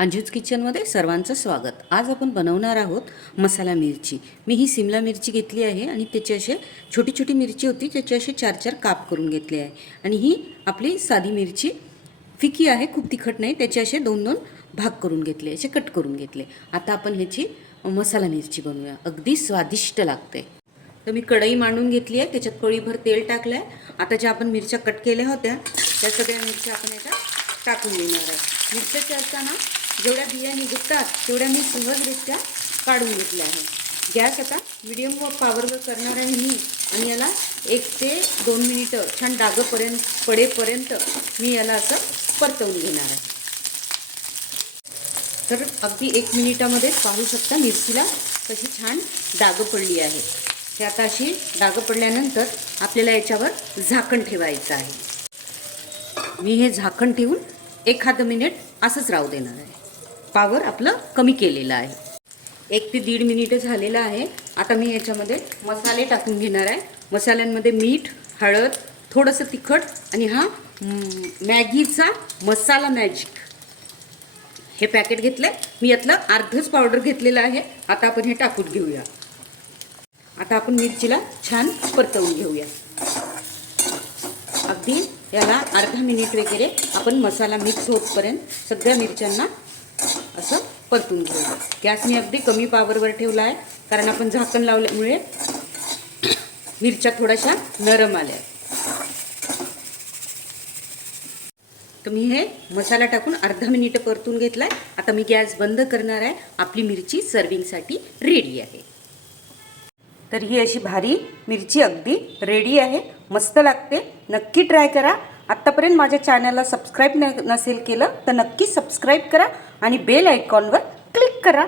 अंजूज किचनमध्ये सर्वांचं स्वागत। आज आपण बनवणार आहोत मसाला मिरची। मी ही सिमला मिरची घेतली आहे आणि त्याची असे छोटी छोटी मिरची होती त्याचे असे 4-4 काप करून घेतले आहे। आणि ही आपली साधी मिरची फिकी आहे, खूप तिखट नाही, त्याचे असे 2-2 भाग करून घेतले, असे कट करून घेतले। आता आपण ह्याची मसाला मिरची बनवूया, अगदी स्वादिष्ट लागते। तर मी कढई मांडून घेतली आहे, त्याच्यात कढईभर तेल टाकलं आहे। आता ज्या आपण मिरच्या कट केल्या होत्या त्या सगळ्या मिरच्या आपण याच्यात टाकून देणार आहे। मिरच्या चिरताना जेवढ्या बिया निघतात तेवढ्या मी सहजरित्या काढून घेतल्या आहे। गॅस आता मीडियम व पॉवरवर करणार आहे मी आणि याला 1 ते 2 मिनिटं छान पडेपर्यंत मी याला असं परतवून घेणार आहे। तर अगदी 1 मिनिटामध्ये पाहू शकता मिरचीला कशी छान डाग पडली आहे। हे आता अशी डाग पडल्यानंतर आपल्याला याच्यावर झाकण ठेवायचं आहे। मी हे झाकण ठेवून एखादं मिनिट असंच राहू देणार आहे। पॉवर आपलं कमी केलेलं आहे। 1 ते 1.5 मिनिट झालेलं आहे। आता मी याच्यामध्ये मसाले टाकून घेणार आहे। मसाल्यांमध्ये मीठ, हळद, थोडंसं तिखट आणि हा मॅगीचा मसाला मॅजिक हे पॅकेट घेतलंय मी, यातलं अर्धच पावडर घेतलेलं आहे। आता आपण हे टाकून घेऊया। आता आपण मिरचीला छान परतवून घेऊया। अगदी याला अर्धा मिनिट वगैरे आपण मसाला मिक्स होतपर्यंत सगळ्या मिरच्यांना असं परतून घेऊया। गॅस मी अगदी कमी पॉवरवर ठेवला आहे कारण आपण झाकण लावल्यामुळे मिरच्या थोड्याशा नरम आल्या। तर मी हे मसाला टाकून अर्धा मिनिट परतून घेतलाय। आता मी गॅस बंद करणार आहे। आपली मिरची सर्विंगसाठी रेडी आहे। तर ही अशी भारी मिरची अगदी रेडी आहे, मस्त लागते, नक्की ट्राय करा। आत्तापर्यंत माझ्या चॅनलला सबस्क्राईब नसेल केलं तर नक्की सबस्क्राईब करा आणि बेल आयकॉनवर क्लिक करा।